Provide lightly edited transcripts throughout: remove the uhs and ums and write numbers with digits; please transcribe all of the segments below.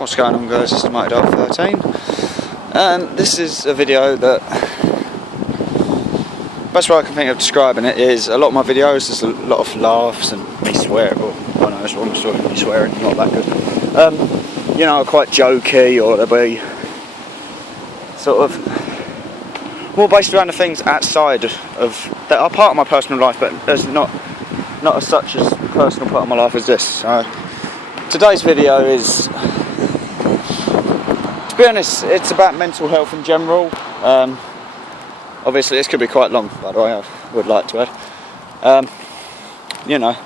What's going on, guys? This is Mighty13, and this is a video that best way I can think of describing it is a lot of my videos. There's a lot of laughs and me swearing. Well, I know it's wrong story, me swearing, not that good. You know, quite jokey, or they'll be sort of more based around the things outside of that are part of my personal life, but there's not as such as personal part of my life as this. So today's video is, to be honest, it's about mental health in general. Obviously this could be quite long, by the way, I would like to add. You know,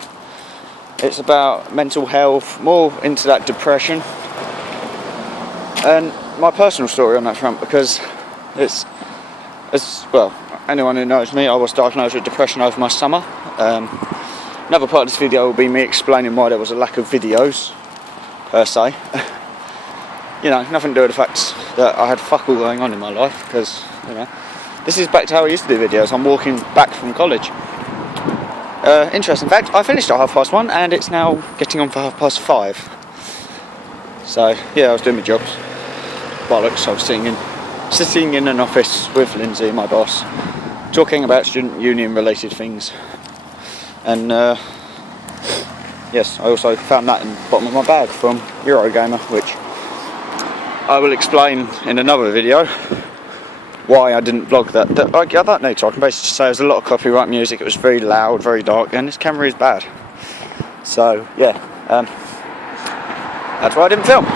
it's about mental health, more into that depression, and my personal story on that front, because it's well, anyone who knows me, I was diagnosed with depression over my summer. Another part of this video will be me explaining why there was a lack of videos, per se. You know, nothing to do with the fact that I had fuck all going on in my life, because, you know, this is back to how I used to do videos. I'm walking back from college. Interesting fact, I finished at 1:30 and it's now getting on for 5:30. So, yeah, I was doing my jobs. Bollocks, I was sitting in an office with Lindsay, my boss, talking about student union related things. And yes, I also found that in the bottom of my bag from Eurogamer, which I will explain in another video why I didn't vlog that. I don't need to. I can basically say there's a lot of copyright music. It was very loud, very dark, and this camera is bad. So yeah, that's why I didn't film.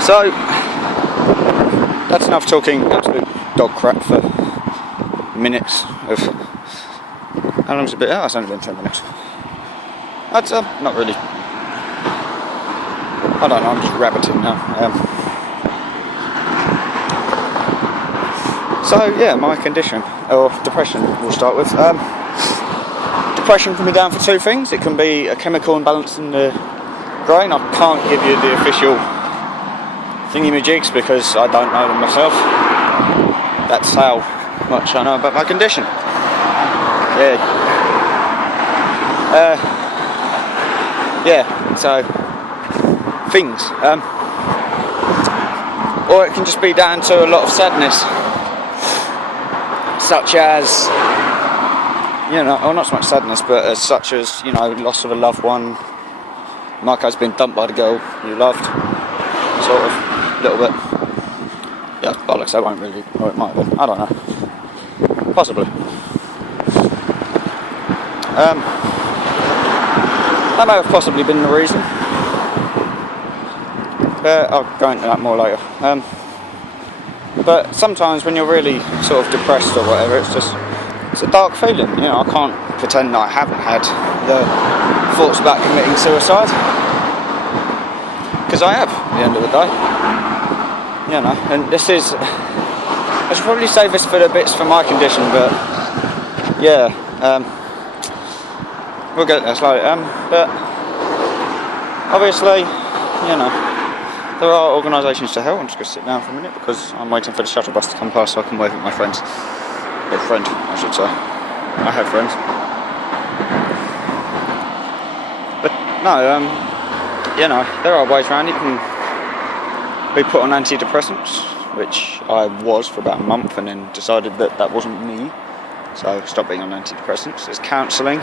So that's enough talking absolute dog crap for minutes of. How long's it been? Oh, it's only been 10 minutes. That's not really. I don't know, I'm just rabbiting now. So yeah, my condition, or depression, we'll start with. Depression can be down for two things. It can be a chemical imbalance in the brain. I can't give you the official thingy-majigs because I don't know them myself. That's how much I know about my condition. Yeah, so things, or it can just be down to a lot of sadness, such as, you know, or not so much sadness, but such as, you know, loss of a loved one. In my case, been dumped by the girl you loved, sort of, a little bit. Yeah, bollocks, I won't really, or it might have been, I don't know, possibly. That may have possibly been the reason, but I'll go into that more later. But sometimes when you're really sort of depressed or whatever, it's a dark feeling. You know, I can't pretend that I haven't had the thoughts about committing suicide, because I have at the end of the day. You know, and this is, I should probably save this for the bits for my condition, but yeah. We'll get there slowly, but obviously, you know, there are organisations to help. I'm just going to sit down for a minute because I'm waiting for the shuttle bus to come past so I can wave at my friends. Or friend, I should say. I have friends. But no, you know, there are ways around it. You can be put on antidepressants, which I was for about a month and then decided that wasn't me. So stopped being on antidepressants. There's counselling.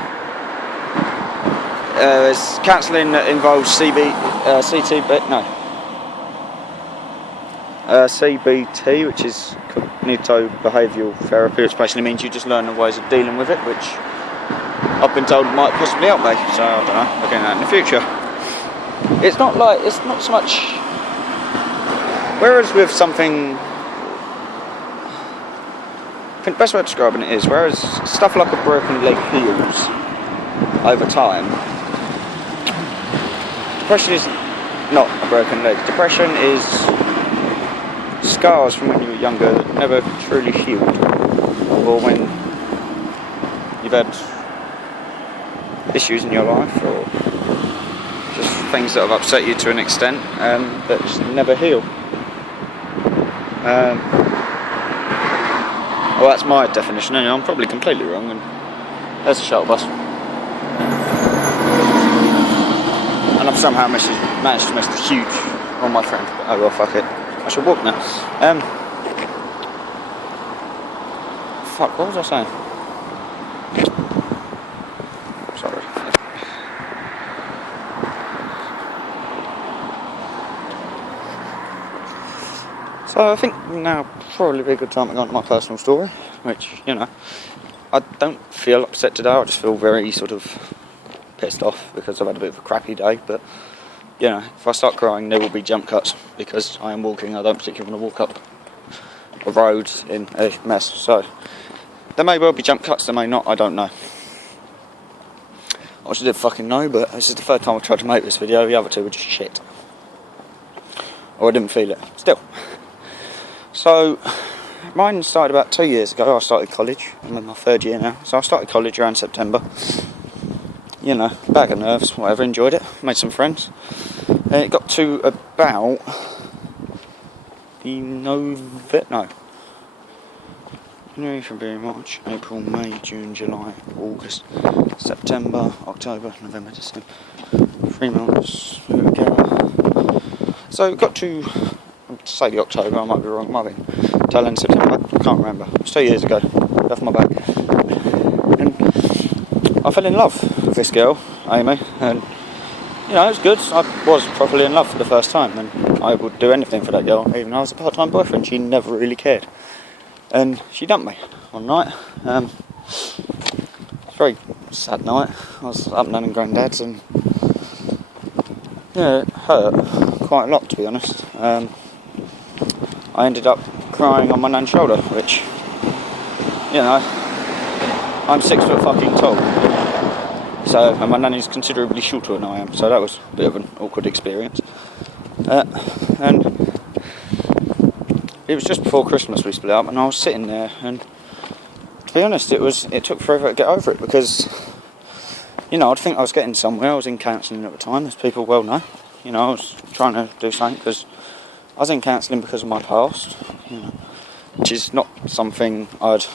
There's counselling that involves CBT, which is cognitive behavioural therapy, which basically means you just learn the ways of dealing with it, which I've been told might possibly help me. So I don't know, I'll get that in the future. It's not so much. Whereas with something, I think the best way of describing it is, whereas stuff like a broken leg heals over time, depression is not a broken leg. Depression is scars from when you were younger that never truly healed, or when you've had issues in your life, or just things that have upset you to an extent that just never heal. Well, that's my definition, and I'm probably completely wrong. And there's a shuttle bus. And I I've somehow managed to miss the huge on my friend. Oh well, fuck it. I should walk now. Fuck, what was I saying? Sorry. So I think now probably be a good time to go on to my personal story, which, you know, I don't feel upset today. I just feel very sort of pissed off because I've had a bit of a crappy day. But, you know, if I start crying, there will be jump cuts because I am walking. I don't particularly want to walk up a road in a mess. So there may well be jump cuts, there may not. I don't know. I should did fucking know, but this is the third time I tried to make this video. The other two were just shit, or I didn't feel it. Still. So, mine started about 2 years ago. I started college. I'm in my third year now. So I started college around September. You know, bag of nerves, whatever, enjoyed it. Made some friends. And it got to about January, February, March, April, May, June, July, August, September, October, November, December. 3 months. Here we go. So it got to say the October, I might be wrong, might be tail end September, I can't remember. It was 2 years ago, off my back. And I fell in love with this girl, Amy, and you know, it was good. I was properly in love for the first time, and I would do anything for that girl, even though I was a part-time boyfriend. She never really cared. And she dumped me one night. It was a very sad night. I was up Nan and Granddad's, and yeah, it hurt quite a lot, to be honest. I ended up crying on my nan's shoulder, which, you know, I'm 6 foot fucking tall. So, and my nan is considerably shorter than I am, so that was a bit of an awkward experience. And it was just before Christmas we split up, and I was sitting there, and to be honest, it took forever to get over it, because, you know, I'd think I was getting somewhere. I was in counselling at the time, as people well know. You know, I was trying to do something, because I was in counselling because of my past, you know, which is not something I'd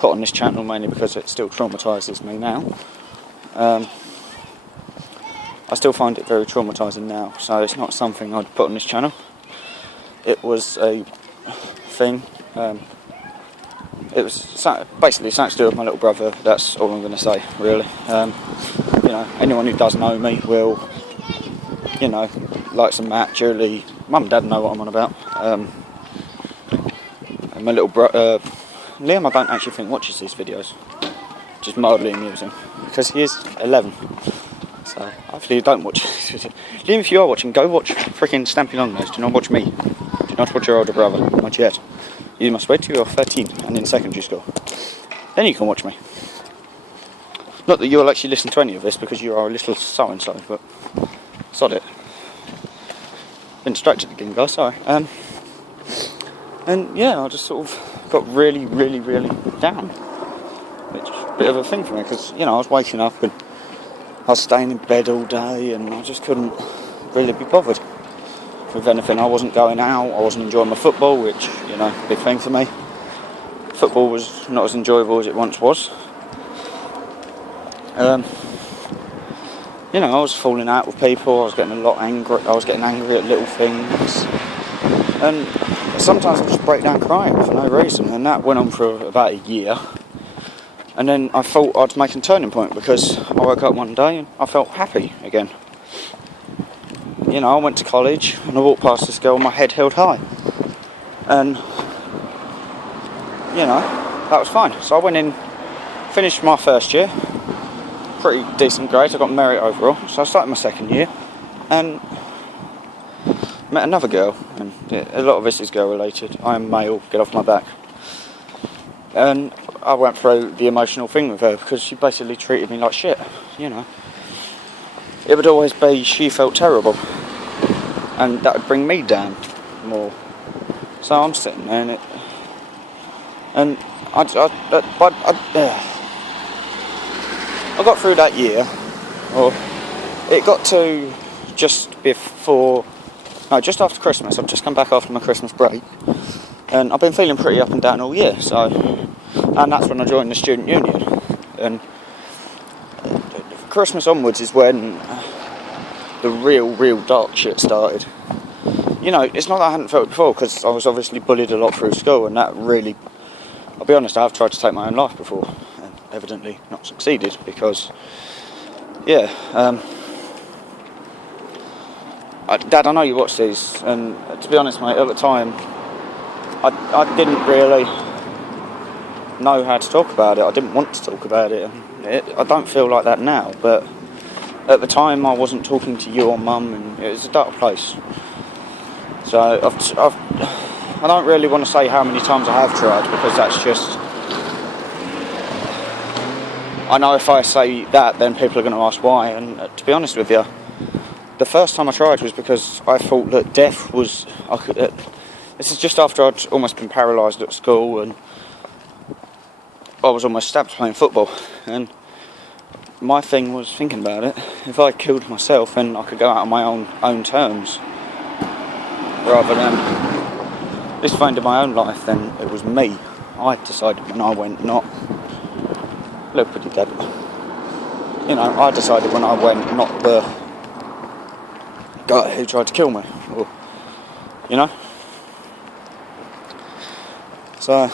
put on this channel, mainly because it still traumatises me now. I still find it very traumatising now, so it's not something I'd put on this channel. It was a thing. It was basically something to do with my little brother. That's all I'm going to say, really. You know, anyone who does know me will, you know, like some Matt, Julie, Mum and Dad know what I'm on about. And my little brother, Liam, I don't actually think watches these videos. Just mildly amusing, because he is 11. So hopefully you don't watch these videos. Liam, if you are watching, go watch freaking Stampy Longnose. Do not watch me. Do not watch your older brother. Not yet. You must wait till you're 13 and in secondary school. Then you can watch me. Not that you'll actually listen to any of this, because you are a little so-and-so, but sod it. Been distracted again, guys, sorry. And yeah, I just sort of got really, really, really down. Which is a bit of a thing for me, because, you know, I was waking up and I was staying in bed all day, and I just couldn't really be bothered with anything. I wasn't going out, I wasn't enjoying my football, which, you know, big thing for me. Football was not as enjoyable as it once was. You know, I was falling out with people, I was getting angry at little things, and sometimes I'd just break down crying for no reason, and that went on for about a year. And then I thought I'd make a turning point, because I woke up one day and I felt happy again. You know, I went to college and I walked past this girl, my head held high. And, you know, that was fine. So I went in, finished my first year, pretty decent grades, I got merit overall. So I started my second year and met another girl. And a lot of this is girl related. I am male, get off my back. And I went through the emotional thing with her, because she basically treated me like shit, you know. It would always be she felt terrible, and that would bring me down more. So I'm sitting there, and I got through that year, or it got to just after Christmas. I've just come back after my Christmas break, and I've been feeling pretty up and down all year, and that's when I joined the student union. And Christmas onwards is when the real dark shit started. You know, it's not that I hadn't felt it before, because I was obviously bullied a lot through school, and that really, I'll be honest, I have tried to take my own life before, and evidently not succeeded, because, yeah, Dad, I know you watch these, and to be honest, mate, at the time, I didn't really know how to talk about it. I didn't want to talk about it. I don't feel like that now, but at the time I wasn't talking to you or Mum, and it was a dark place. So I don't really want to say how many times I have tried, because that's just, I know if I say that, then people are going to ask why, and to be honest with you, the first time I tried was because I thought that death was, this is just after I'd almost been paralysed at school, and I was almost stabbed playing football, and my thing was thinking about it. If I killed myself, then I could go out on my own terms, rather than this finding my own life. Then it was me. I decided when I went, not look pretty dead. You know, I decided when I went, not the guy who tried to kill me, or, you know. So.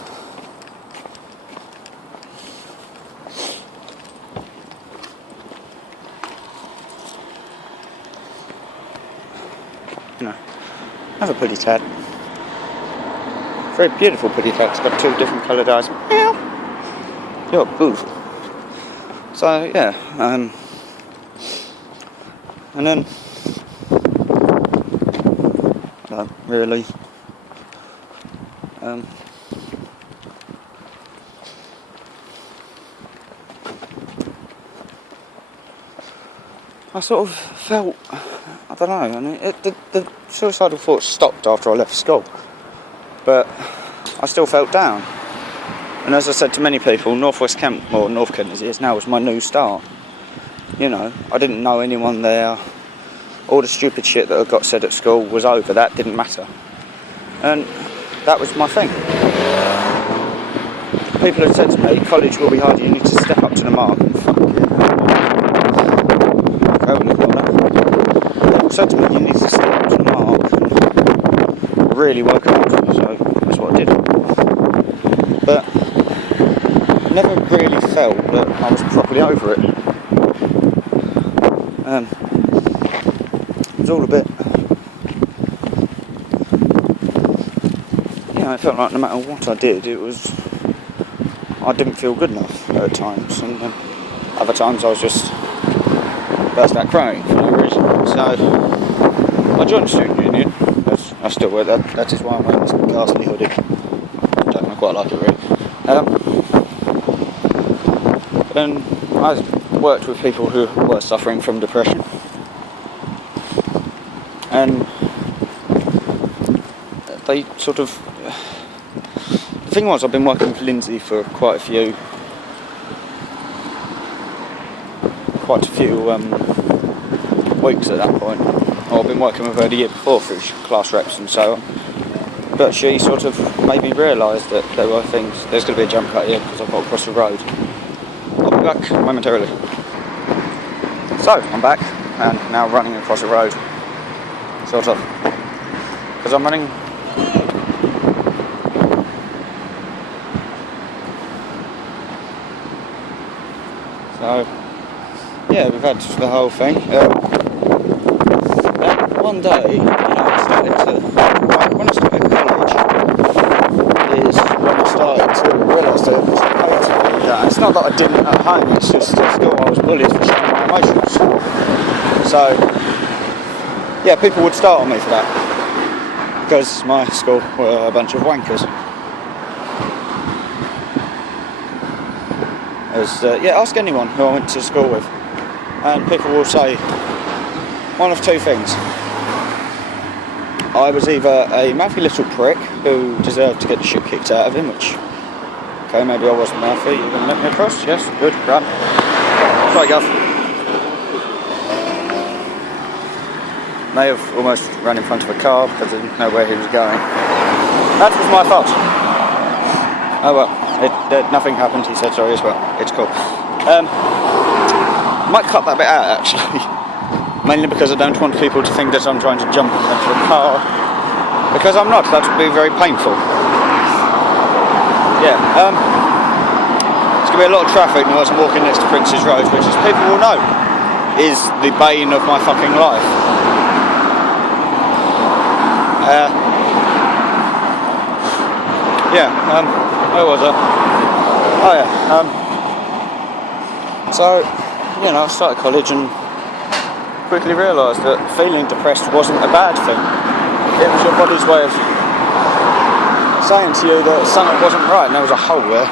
You know, I have a pretty tad. Very beautiful pretty tad. It's got 2 different coloured eyes. Meow. You're beautiful. So yeah, and then I don't really I sort of felt, I don't know, I mean, the suicidal thoughts stopped after I left school, but I still felt down. And as I said to many people, North Kent as it is now, was my new start. You know, I didn't know anyone there. All the stupid shit that I got said at school was over. That didn't matter. And that was my thing. People had said to me, college will be hard, you need to step up to the mark. People said to me, you need to step up to the mark and really work hard. So that's what I did. But never really felt that I was properly over it. It was all a bit, you know, it felt like no matter what I did, I didn't feel good enough at times, and other times I was just burst out crying for no reason. So I joined the student union. I still wear that. That is why I'm wearing this ghastly hoodie. I quite like it really. Then I worked with people who were suffering from depression, and they sort of, the thing was, I've been working with Lindsay for quite a few weeks at that point. I've been working with her the year before through class reps and so on, but she sort of made me realise that there were things, there's going to be a jump cut here because I've got to cross the road. I'll be back momentarily. So I'm back and now running across the road, sort of, because I'm running. So yeah, we've had the whole thing. One day, when I started college, is when I started to realise that it was okay to do that. It's not that I didn't at home, it's just at school I was bullied for showing my emotions. So, yeah, people would start on me for that, because my school were a bunch of wankers. Ask anyone who I went to school with, and people will say one of 2 things. I was either a mouthy little prick who deserved to get the shit kicked out of him, which, okay, maybe I wasn't mouthy. You're going to let me across? Yes, good, right. Sorry, Guff. May have almost run in front of a car because I didn't know where he was going. That was my fault. Oh well, nothing happened, he said sorry as well. It's cool. Might cut that bit out, actually. mainly because I don't want people to think that I'm trying to jump into the car, because I'm not. That would be very painful. Yeah, there's going to be a lot of traffic now as I'm walking next to Prince's Road, which, as people will know, is the bane of my fucking life. Where was I? Oh yeah, so, you know, I started college and quickly realised that feeling depressed wasn't a bad thing. It was your body's way of saying to you that something wasn't right and there was a hole there.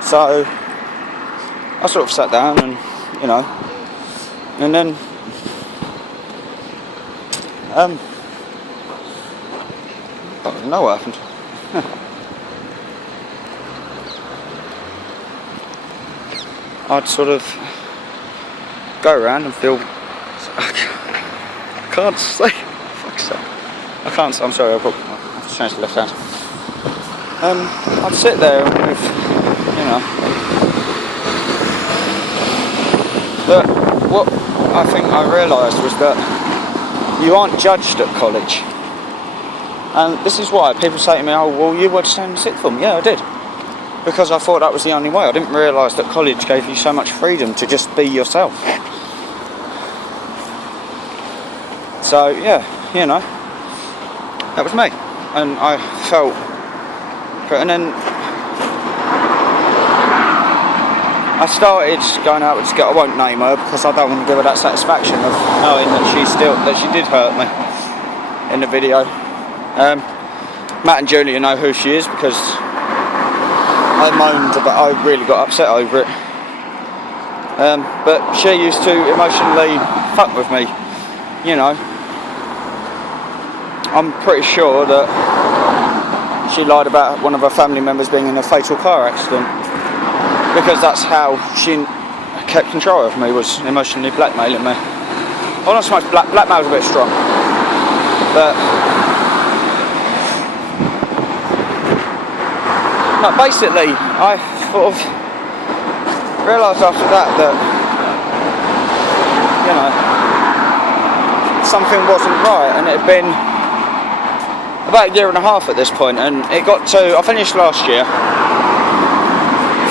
So I sort of sat down and, you know, and then I don't even know what happened. I'd sort of go around and feel, I can't say, fuck's sake, I can't, I'm sorry, I have to change the left hand. I'd sit there with, you know, but what I think I realised was that you aren't judged at college. And this is why people say to me, oh, well, you were staying in sixth form. Yeah, I did. Because I thought that was the only way. I didn't realise that college gave you so much freedom to just be yourself. So, yeah, you know, that was me. And I felt... And then I started going out with this girl. I won't name her because I don't want to give her that satisfaction of knowing that she did hurt me in the video. Matt and Julia know who she is because I moaned, but I really got upset over it. But she used to emotionally fuck with me, you know. I'm pretty sure that she lied about one of her family members being in a fatal car accident, because that's how she kept control of me, was emotionally blackmailing me. Well, not so much blackmail was a bit strong, but no, basically I sort of realised after that, you know, something wasn't right, and it had been about a year and a half at this point, and it got to, I finished last year,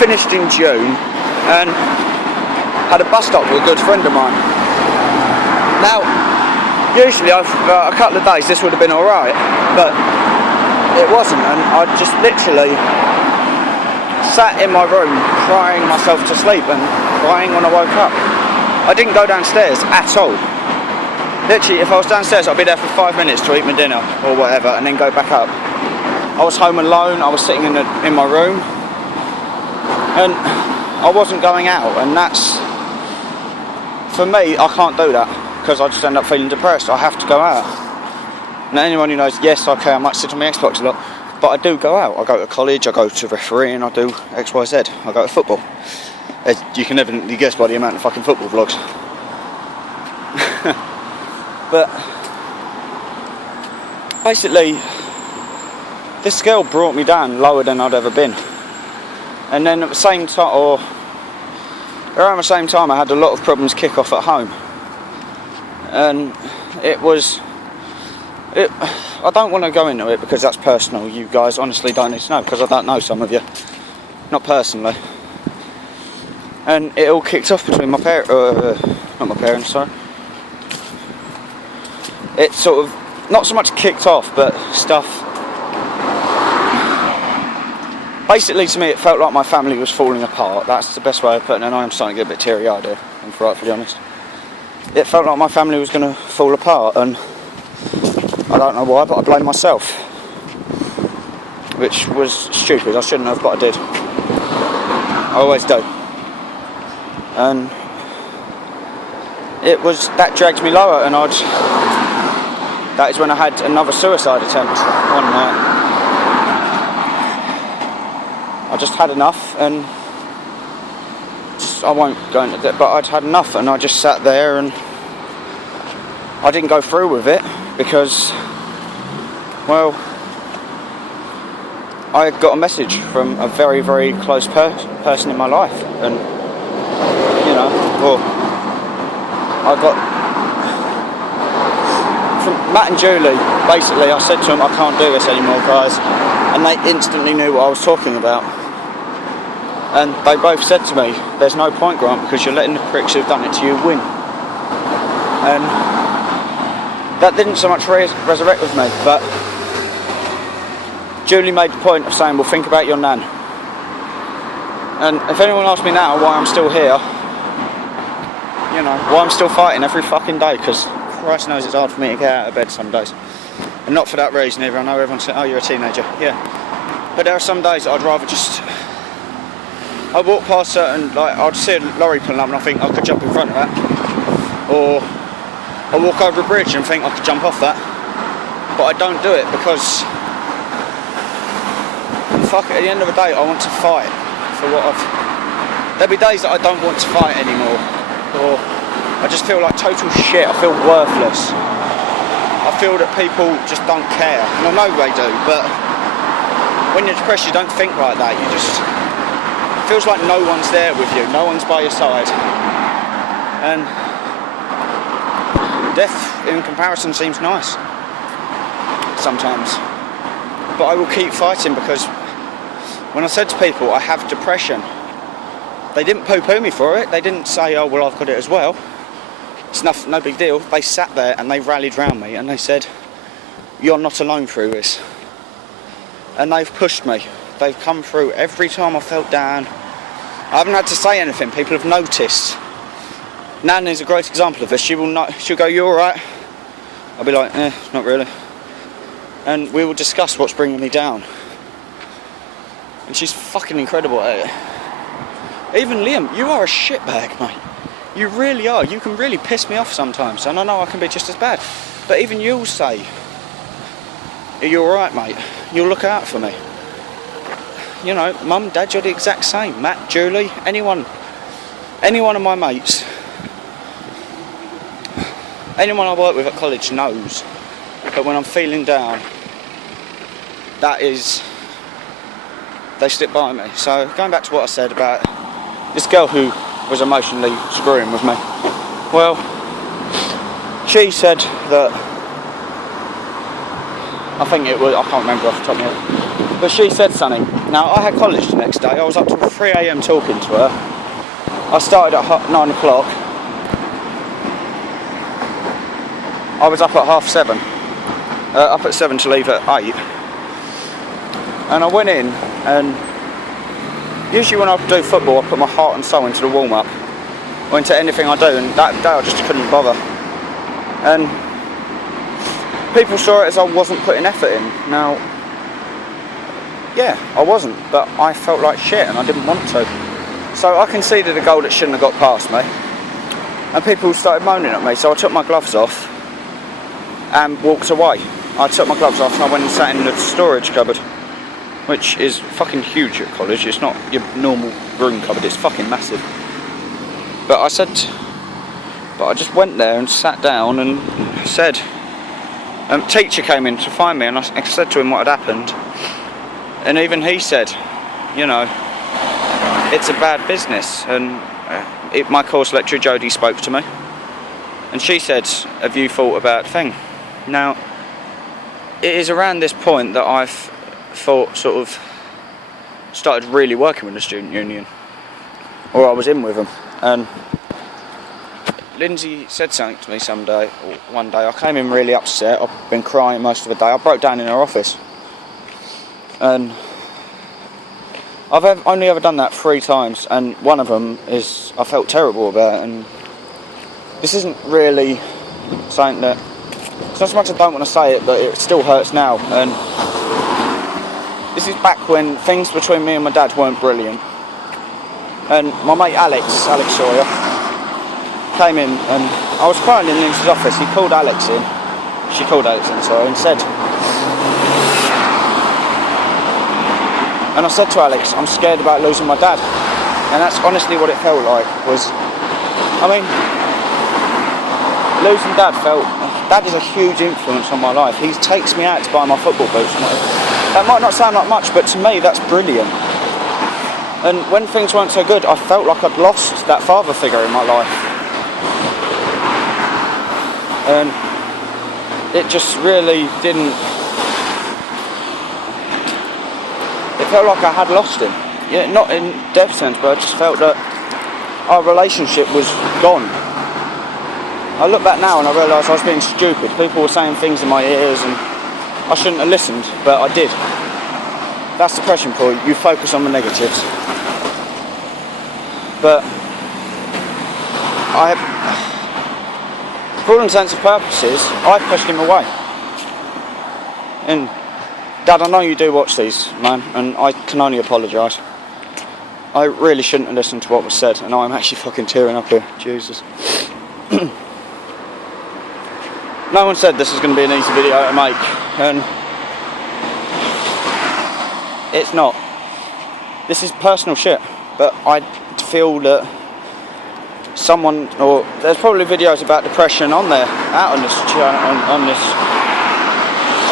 finished in June, and had a bus stop with a good friend of mine. Now, usually a couple of days this would have been alright, but it wasn't, and I just literally sat in my room crying myself to sleep and crying when I woke up. I didn't go downstairs at all. Literally, if I was downstairs, I'd be there for 5 minutes to eat my dinner or whatever, and then go back up. I was home alone. I was sitting in my room, and I wasn't going out. And that's, for me, I can't do that because I just end up feeling depressed. I have to go out. Now, anyone who knows, yes, okay, I might sit on my Xbox a lot, but I do go out. I go to college. I go to refereeing. I do X, Y, Z. I go to football. As you can evidently guess by the amount of fucking football vlogs. But basically, this girl brought me down lower than I'd ever been. And then at the same time, or around the same time, I had a lot of problems kick off at home. And I don't want to go into it because that's personal. You guys honestly don't need to know, because I don't know some of you. Not personally. And it all kicked off between my parents, not my parents, sorry. It sort of, not so much kicked off, but stuff. Basically, to me, it felt like my family was falling apart. That's the best way of putting it, and I am starting to get a bit teary-eyed here, if I'm rightfully honest. It felt like my family was going to fall apart, and I don't know why, but I blame myself. Which was stupid. I shouldn't have, but I did. I always do. And it was, that dragged me lower, and that is when I had another suicide attempt one night. I just had enough, and I won't go into that, but I'd had enough, and I just sat there, and I didn't go through with it because, well, I got a message from a very, very close person in my life, and, you know, well, I got from Matt and Julie. Basically, I said to them, I can't do this anymore, guys, and they instantly knew what I was talking about. And they both said to me, there's no point, Grant, because you're letting the pricks who've done it to you win. And that didn't so much resurrect with me, but Julie made the point of saying, well, think about your nan. And if anyone asks me now why I'm still here, you know, why I'm still fighting every fucking day, because Christ knows it's hard for me to get out of bed some days. And not for that reason either. I know everyone says, oh, you're a teenager. Yeah. But there are some days that I'd rather just... I walk past certain, like, I'd see a lorry pulling up and I think I could jump in front of that. Or I walk over a bridge and think I could jump off that. But I don't do it because, fuck it, at the end of the day, I want to fight for what I've... There'll be days that I don't want to fight anymore. Or I just feel like total shit, I feel worthless. I feel that people just don't care. And I know they do, but when you're depressed you don't think like that. You just... It feels like no one's there with you, no one's by your side. And death in comparison seems nice sometimes. But I will keep fighting, because when I said to people I have depression, they didn't poo-poo me for it. They didn't say, oh well, I've got it as well. It's no big deal. They sat there and they rallied round me and they said, you're not alone through this. And they've pushed me. They've come through every time I felt down. I haven't had to say anything. People have noticed. Nan is a great example of this. She'll go, you alright? I'll be like, not really. And we will discuss what's bringing me down. And she's fucking incredible at it. Even Liam, you are a shitbag, mate. You really are. You can really piss me off sometimes. And I know I can be just as bad. But even you'll say, are you alright, mate? You'll look out for me. You know, Mum, Dad, you're the exact same. Matt, Julie, anyone of my mates, anyone I work with at college knows that when I'm feeling down, they stick by me. So going back to what I said about this girl who was emotionally screwing with me, well, she said that, I can't remember off the top of my head, but she said something. Now, I had college the next day. I was up till 3 AM talking to her. I started at 9 o'clock. I was up at 7:30. Up at 7 to leave at 8. And I went in, and usually when I do football, I put my heart and soul into the warm-up, or into anything I do, and that day I just couldn't bother. And people saw it as I wasn't putting effort in. Now, yeah, I wasn't, but I felt like shit and I didn't want to. So I conceded a goal that shouldn't have got past me, and people started moaning at me, so I took my gloves off and walked away. I took my gloves off and I went and sat in the storage cupboard, which is fucking huge at college. It's not your normal room cupboard, it's fucking massive. But I just went there and sat down and said, teacher came in to find me, and I said to him what had happened. And even he said, you know, it's a bad business. And my course lecturer Jodie spoke to me, and she said, have you thought about the thing? Now, it is around this point that I've started really working with the student union, or I was in with them. And Lindsay said something to me one day. I came in really upset. I've been crying most of the day. I broke down in her office. And I've only ever done that 3 times, and one of them is I felt terrible about. And this isn't really something that, it's not so much I don't want to say it, but it still hurts now. And this is back when things between me and my dad weren't brilliant. And my mate Alex Sawyer, came in, and I was crying in Lindsay's office. She called Alex in, and said, and I said to Alex, I'm scared about losing my dad. And that's honestly what it felt like. Losing Dad is a huge influence on my life. He takes me out to buy my football boots. That might not sound like much, but to me that's brilliant. And when things weren't so good, I felt like I'd lost that father figure in my life. and it just really didn't. It felt like I had lost him. Yeah, not in death sense, but I just felt that our relationship was gone. I look back now and I realise I was being stupid. People were saying things in my ears and I shouldn't have listened, but I did. That's depression for you. You focus on the negatives. But for all intents and purposes, I pushed him away. And Dad, I know you do watch these, man, and I can only apologise. I really shouldn't have listened to what was said, and I'm actually fucking tearing up here. Jesus. No one said this is going to be an easy video to make, and it's not. This is personal shit, but I feel that someone, or there's probably videos about depression on there, out on this channel,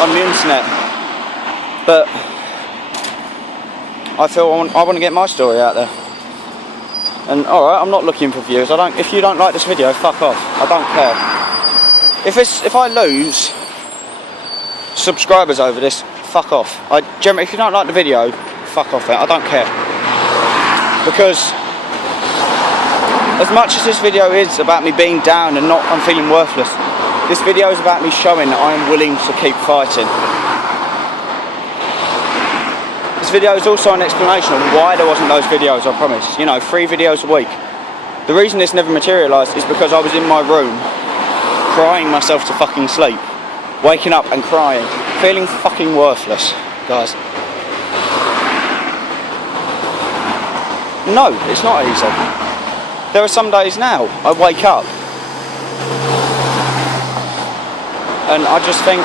on the internet, but I feel I want to get my story out there. And alright, I'm not looking for views. If you don't like this video, fuck off. I don't care. If I lose subscribers over this, fuck off. If you don't like the video, fuck off it. I don't care. Because as much as this video is about me being down and I'm feeling worthless, this video is about me showing that I am willing to keep fighting. This video is also an explanation of why there wasn't those videos, I promise. 3 videos a week. The reason this never materialised is because I was in my room crying myself to fucking sleep, waking up and crying, feeling fucking worthless, guys. No, it's not easy. There are some days now I wake up and I just think,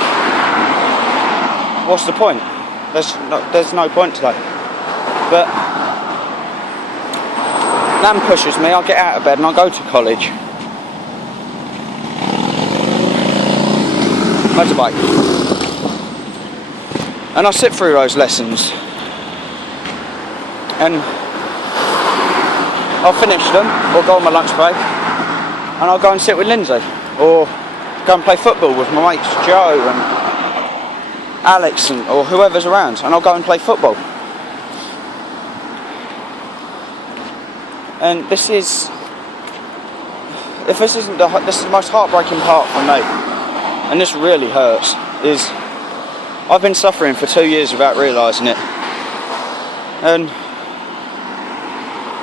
what's the point? There's no point today. But Nan pushes me, I get out of bed and I go to college. Motorbike. And I sit through those lessons. And I'll finish them, or go on my lunch break, and I'll go and sit with Lindsay, or go and play football with my mates Joe and Alex or whoever's around, and I'll go and play football. And this is the most heartbreaking part for me, and this really hurts, is I've been suffering for 2 years without realising it. And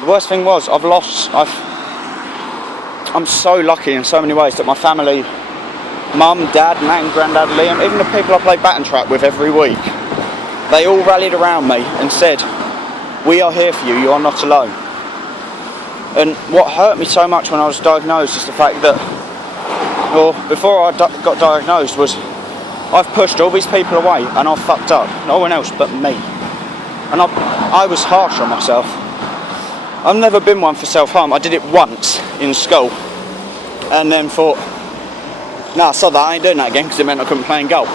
the worst thing was, I'm so lucky in so many ways that my family, Mum, Dad, Nan, Grandad, Liam, even the people I play baton trap with every week, they all rallied around me and said, "We are here for you, you are not alone." And what hurt me so much when I was diagnosed is the fact that, well, before I got diagnosed, was I've pushed all these people away and I've fucked up. No one else but me. And I was harsh on myself. I've never been one for self-harm. I did it once in school and then thought, nah, so that I ain't doing that again, because it meant I couldn't play in goal.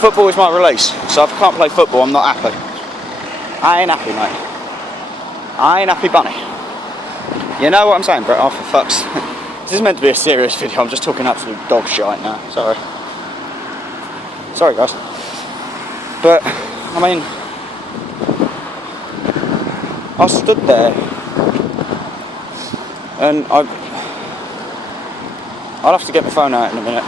Football is my release, so if I can't play football, I'm not happy. I ain't happy, mate. I ain't happy bunny. You know what I'm saying, Brett? Oh, for fuck's sake. This is meant to be a serious video, I'm just talking absolute dog shit right now. Sorry guys. But, I mean, I stood there and I'll have to get my phone out in a minute,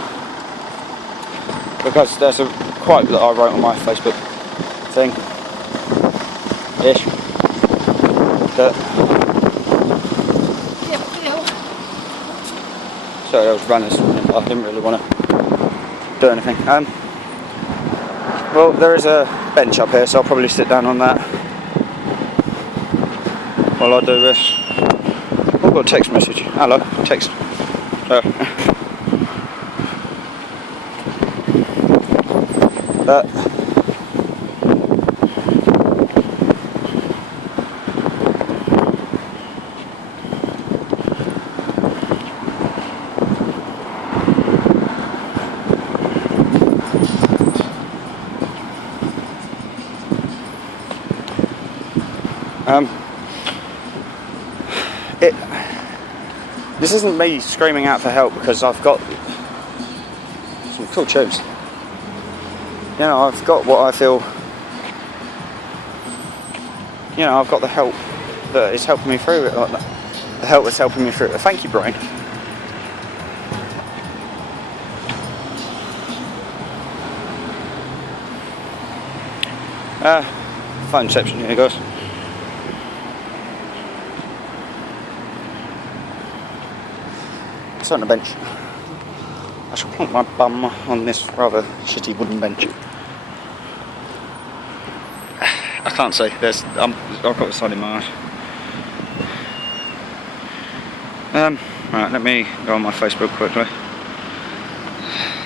because there's a quote that I wrote on my Facebook thing ish that, sorry, I was running, I didn't really want to do anything. Well, there is a bench up here, so I'll probably sit down on that while I do this. Oh, I've got a text message. Hello, text. But this isn't me screaming out for help, because I've got some cool tunes. You know, I've got what I feel. You know, I've got the help that is helping me through it. Like the help that's helping me through it. Thank you, brain. Phone reception here, guys. It's on a bench. I shall plonk my bum on this rather shitty wooden bench. I can't see. I've got the sun in my eyes. Right, let me go on my Facebook quickly.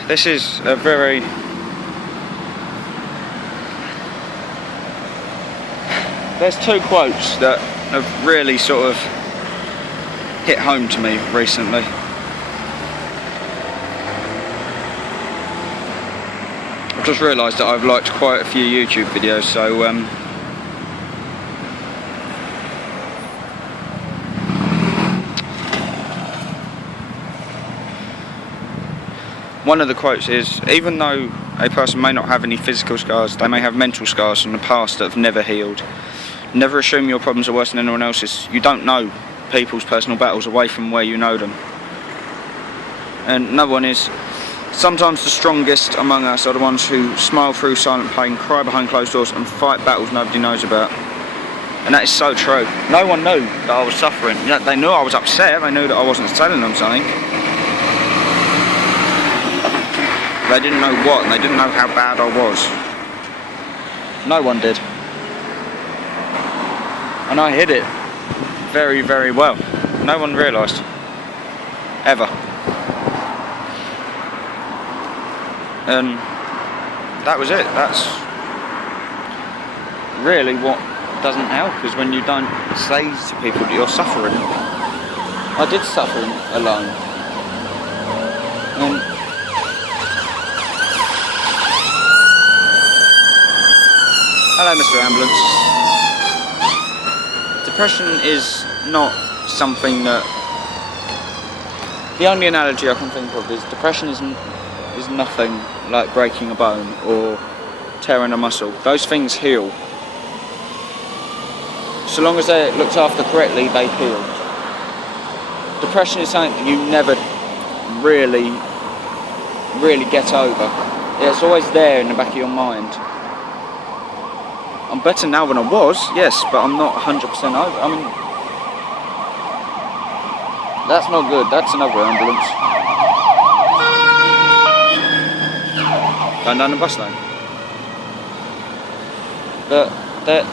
This is a very... There's two quotes that have really sort of hit home to me recently. I've just realised that I've liked quite a few YouTube videos, so one of the quotes is, even though a person may not have any physical scars, they may have mental scars from the past that have never healed. Never assume your problems are worse than anyone else's. You don't know people's personal battles away from where you know them. And another one is, sometimes the strongest among us are the ones who smile through silent pain, cry behind closed doors and fight battles nobody knows about. And that is so true. No one knew that I was suffering. You know, they knew I was upset, they knew that I wasn't telling them something. They didn't know what, and they didn't know how bad I was. No one did. And I hid it very, very well. No one realised. Ever. And that was it. That's really what doesn't help, is when you don't say to people that you're suffering. I did suffer alone. And hello, Mr. Ambulance. Depression is not something that... The only analogy I can think of is depression is nothing like breaking a bone or tearing a muscle. Those things heal. So long as they're looked after correctly, they heal. Depression is something that you never really get over. It's always there in the back of your mind. I'm better now than I was, yes, but I'm not 100% over. I mean, that's not good. That's another ambulance. Going down the bus lane. But there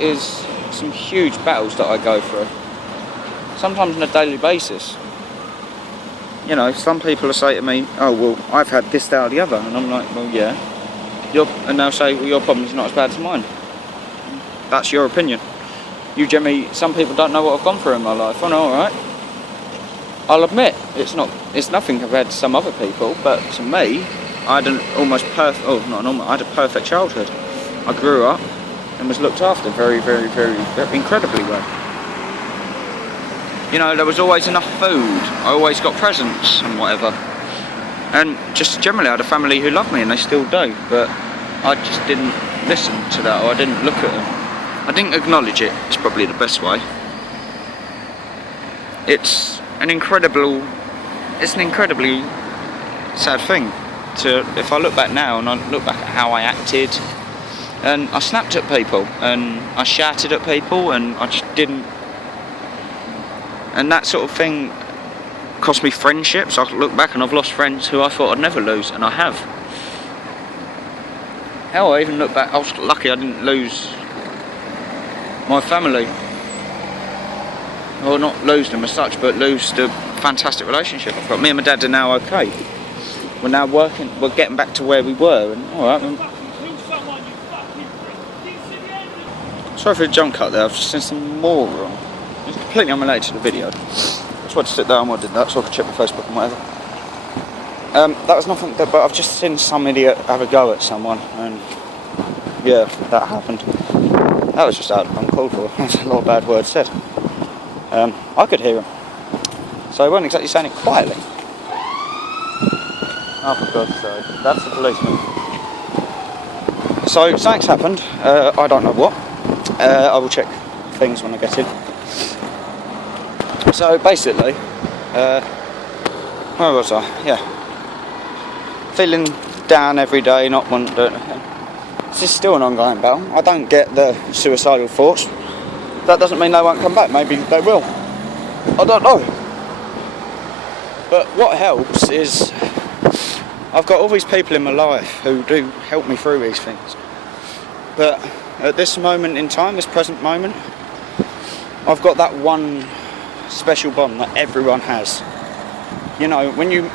is some huge battles that I go through. Sometimes on a daily basis. You know, some people will say to me, oh, well, I've had this, that or the other. And I'm like, well, yeah. And they'll say, well, your problem's not as bad as mine. That's your opinion. You generally, some people don't know what I've gone through in my life. I know, alright. I'll admit, it's nothing compared to some other people, but to me, I had I had a perfect childhood. I grew up and was looked after very, very, very, very incredibly well. You know, there was always enough food. I always got presents and whatever. And just generally, I had a family who loved me, and they still do. But I just didn't listen to that, or I didn't look at them. I didn't acknowledge it. It's probably the best way. It's an incredibly sad thing. If I look back now and I look back at how I acted, and I snapped at people and I shouted at people and I just didn't, and that sort of thing cost me friendships. I look back and I've lost friends who I thought I'd never lose, and I have. Hell, I even look back, I was lucky I didn't lose my family. Well, not lose them as such, but lose the fantastic relationship I've got. Me and my dad are now okay. We're now working, we're getting back to where we were, and alright. Sorry for the jump cut there, I've just seen some more wrong. It's completely unrelated to the video. I just wanted to sit down while I did that so I could check my Facebook and whatever. That was nothing, but I've just seen some idiot have a go at someone, and yeah, that happened. That was just out of uncalled for. There's a lot of bad words said. I could hear him, so I wasn't exactly saying it quietly. Oh, for God's sake. That's the policeman. So, something's happened. I don't know what. I will check things when I get in. So, basically, where was I? Yeah. Feeling down every day, not wanting to do anything. This is still an ongoing battle. I don't get the suicidal thoughts. That doesn't mean they won't come back. Maybe they will. I don't know. But what helps is I've got all these people in my life who do help me through these things. But at this moment in time, this present moment, I've got that one special bond that everyone has. You know, when you...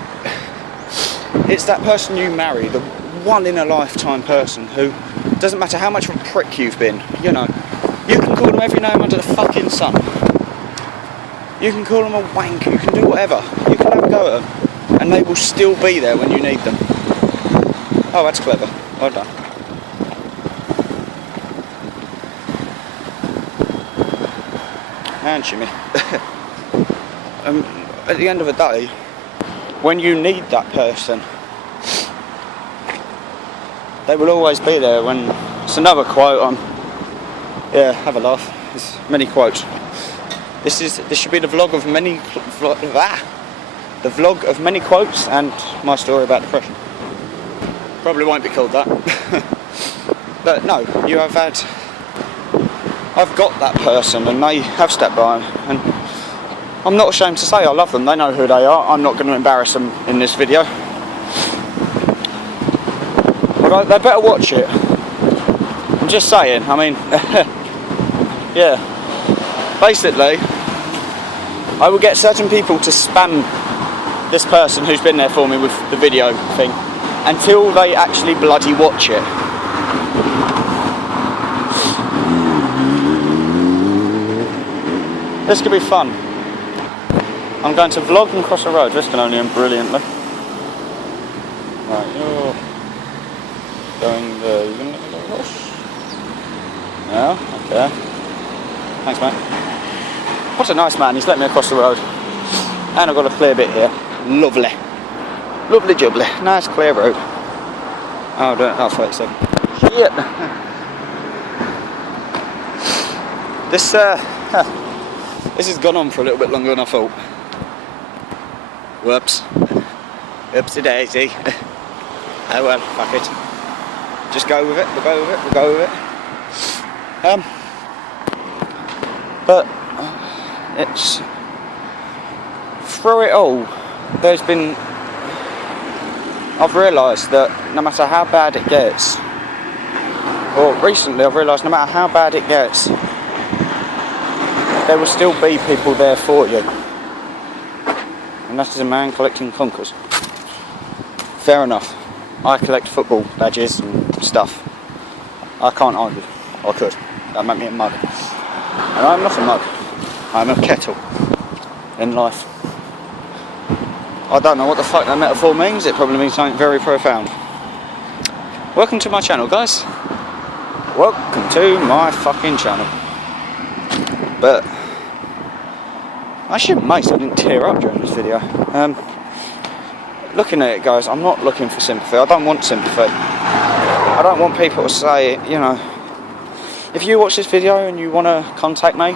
It's that person you marry, the one in a lifetime person who, doesn't matter how much of a prick you've been, you know, you can call them every name under the fucking sun. You can call them a wank, you can do whatever. You can have a go at them, and they will still be there when you need them. Oh, that's clever. Well done. And shimmy. At the end of the day, when you need that person, they will always be there. When it's another quote on, yeah, have a laugh. There's many quotes. This should be the vlog of many the vlog of many quotes and my story about depression. Probably won't be called that. But no, you have had. I've got that person, and they have stepped by, and I'm not ashamed to say I love them. They know who they are. I'm not going to embarrass them in this video. But they better watch it. I'm just saying. I mean, yeah. Basically, I will get certain people to spam this person who's been there for me with the video thing until they actually bloody watch it. This could be fun. I'm going to vlog and cross a road. This can only end brilliantly. Right, you're going there. You're going to go across? No? Okay. Thanks, mate. What a nice man. He's let me across the road. And I've got a clear bit here. Lovely. Lovely jubbly. Nice clear road. Oh, don't. Oh, 30 seconds. Shit. This has gone on for a little bit longer than I thought. Whoops. Oopsie daisy. Oh well, fuck it. Just go with it, we'll go with it, we'll go with it. But it's through it all, I've realised that no matter how bad it gets, or recently I've realised no matter how bad it gets, there will still be people there for you. And that is a man collecting conkers. Fair enough. I collect football badges and stuff. I can't argue. I could. That'd make me a mug. And I'm not a mug. I'm a kettle in life. I don't know what the fuck that metaphor means. It probably means something very profound. Welcome to my channel, guys. Welcome to my fucking channel. But I should admit I didn't tear up during this video. Looking at it, guys, I'm not looking for sympathy. I don't want sympathy. I don't want people to say, you know, if you watch this video and you want to contact me,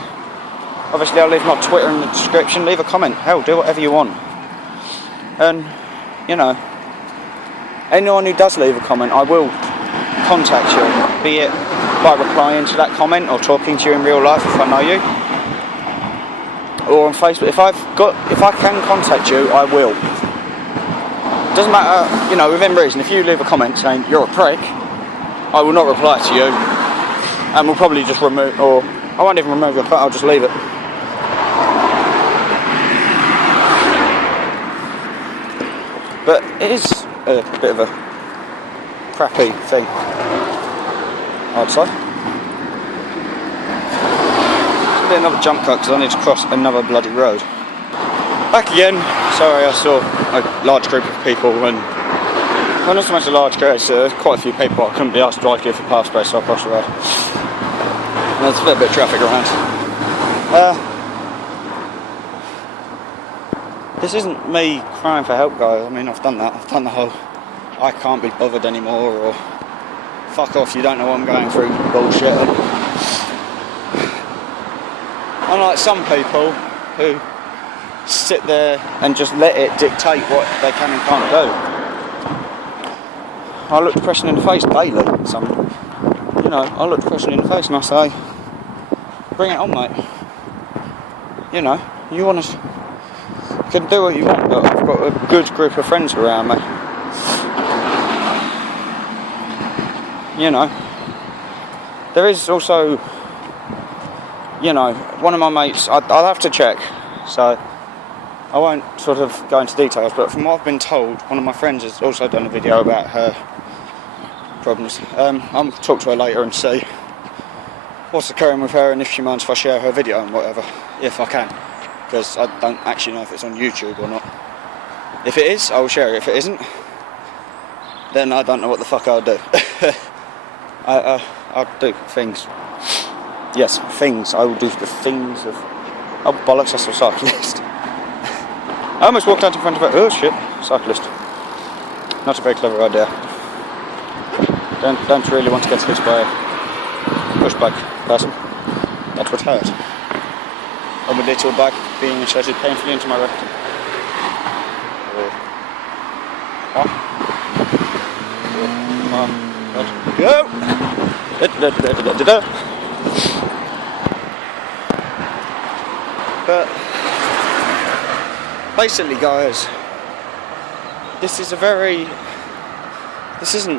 obviously I'll leave my Twitter in the description. Leave a comment. Hell, do whatever you want. And, you know, anyone who does leave a comment, I will contact you, be it by replying to that comment or talking to you in real life if I know you, or on Facebook. If I can contact you, I will. Doesn't matter, you know, within reason. If you leave a comment saying you're a prick, I will not reply to you, and we'll probably just remove, or I won't even remove your comment, I'll just leave it. But it is a bit of a crappy thing, I'd say. It's be another jump cut because I need to cross another bloody road. Back again. Sorry, I saw a large group of people, and well, not so much a large group, there's quite a few people. I couldn't be asked to drive for past space, so I crossed the road. And there's a fair bit of traffic around. This isn't me crying for help, guys. I mean, I've done that. I've done the whole I can't be bothered anymore, or fuck off, you don't know what I'm going through bullshit. Unlike some people who sit there and just let it dictate what they can and can't do. I look depression in the face daily. I look depression in the face and I say, bring it on, mate. You know, you can do what you want, but I've got a good group of friends around me. You know, there is also, one of my mates, I'll have to check, so I won't sort of go into details, but from what I've been told, one of my friends has also done a video about her problems. I'll talk to her later and see what's occurring with her and if she minds if I share her video and whatever, if I can, because I don't actually know if it's on YouTube or not. If it is, I will share it. If it isn't, then I don't know what the fuck I'll do. I'll do things. Yes, things. I will do the things of... Oh, bollocks, that's a cyclist. I almost walked out in front of it. Oh, shit. Cyclist. Not a very clever idea. Don't really want to get hit by a pushbike person. That would hurt. Or a little bike being inserted painfully into my rectum. Go! But basically, guys, this isn't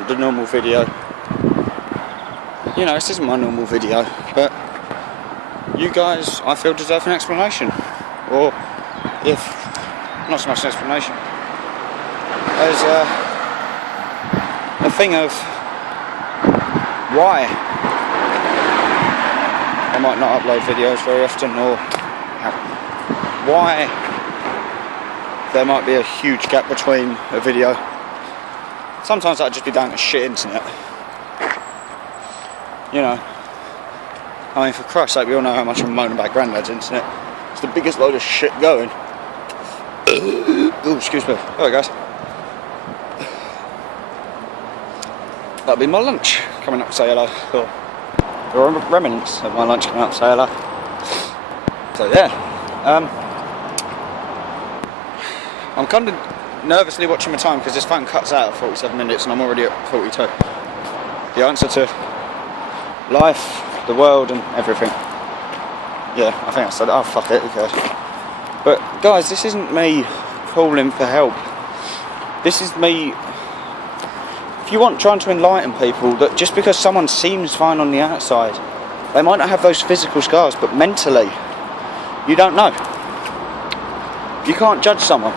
the normal video. This isn't my normal video, but you guys, I feel, deserve an explanation. Or, if not so much an explanation, as a thing of why I might not upload videos very often, or why there might be a huge gap between a video. Sometimes that'd just be down to shit internet. I mean, for Christ's sake, we all know how much I'm moaning about Grandad's internet. It's the biggest load of shit going. Oh, excuse me. Alright, guys. That'll be my lunch coming up to say hello. Or remnants of my lunch coming up to say hello. So yeah, I'm kind of nervously watching my time because this phone cuts out at 47 minutes and I'm already at 42. The answer to life, the world and everything. Yeah, I think I said, oh fuck it, who cares. But guys, this isn't me calling for help. This is me, if you want, trying to enlighten people that just because someone seems fine on the outside, they might not have those physical scars, but mentally, you don't know. You can't judge someone.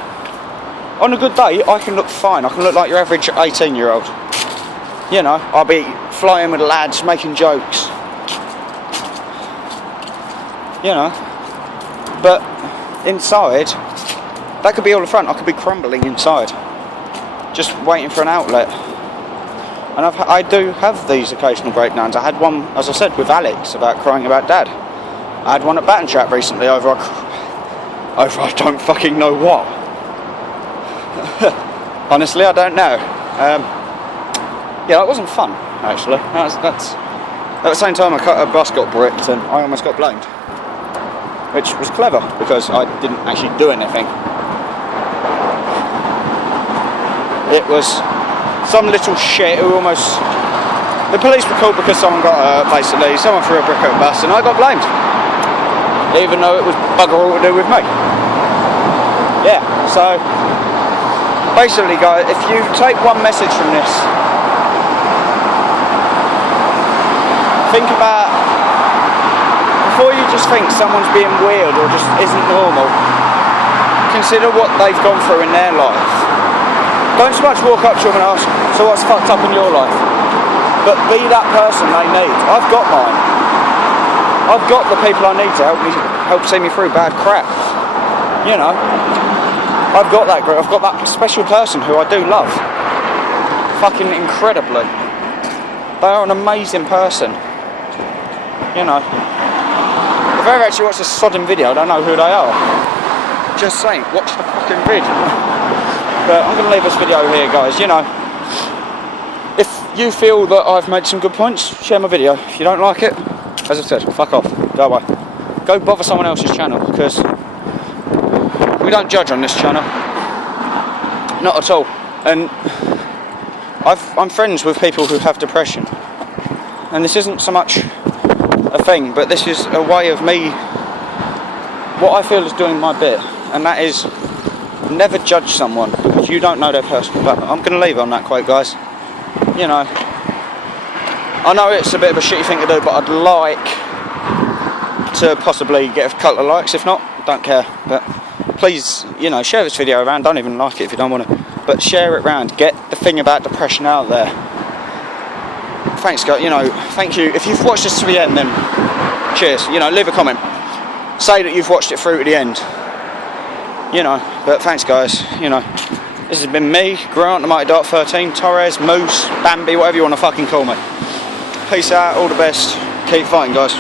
On a good day, I can look fine. I can look like your average 18-year-old. I'll be flying with lads, making jokes. But inside, that could be all the front. I could be crumbling inside, just waiting for an outlet. And I do have these occasional breakdowns. I had one, as I said, with Alex about crying about Dad. I had one at Baton Trap recently over I don't fucking know what. Honestly, I don't know. Yeah, it wasn't fun, actually. That's at the same time, a bus got bricked and I almost got blamed, which was clever because I didn't actually do anything. It was some little shit who almost... The police were called because someone got hurt, basically. Someone threw a brick at a bus and I got blamed, even though it was bugger all to do with me. Yeah, so basically, guys, if you take one message from this, think about, before you just think someone's being weird or just isn't normal, consider what they've gone through in their life. Don't so much walk up to them and ask, so what's fucked up in your life? But be that person they need. I've got mine. I've got the people I need to help see me through bad crap. I've got that group. I've got that special person who I do love. Fucking incredibly. They are an amazing person. If I ever actually watch a sodding video, I don't know who they are. just saying, watch the fucking vid. But I'm going to leave this video here, guys. You know, if you feel that I've made some good points, share my video. If you don't like it, as I said, fuck off, go away. Go bother someone else's channel, because we don't judge on this channel. Not at all. And I'm friends with people who have depression. And this isn't so much a thing, but this is a way of me, what I feel is doing my bit, and that is never judge someone because you don't know their personal life. I'm going to leave on that quote, guys. You know, I know it's a bit of a shitty thing to do, but I'd like to possibly get a couple of likes. If not, don't care. But please, you know, share this video around. Don't even like it if you don't want to, but share it around. Get the thing about depression out there. Thanks, guys. You know, thank you. If you've watched this to the end, then cheers. You know, leave a comment. Say that you've watched it through to the end. You know, but thanks, guys. You know, this has been me, Grant, the Mighty Dark 13, Torres, Moose, Bambi, whatever you want to fucking call me. Peace out. All the best. Keep fighting, guys.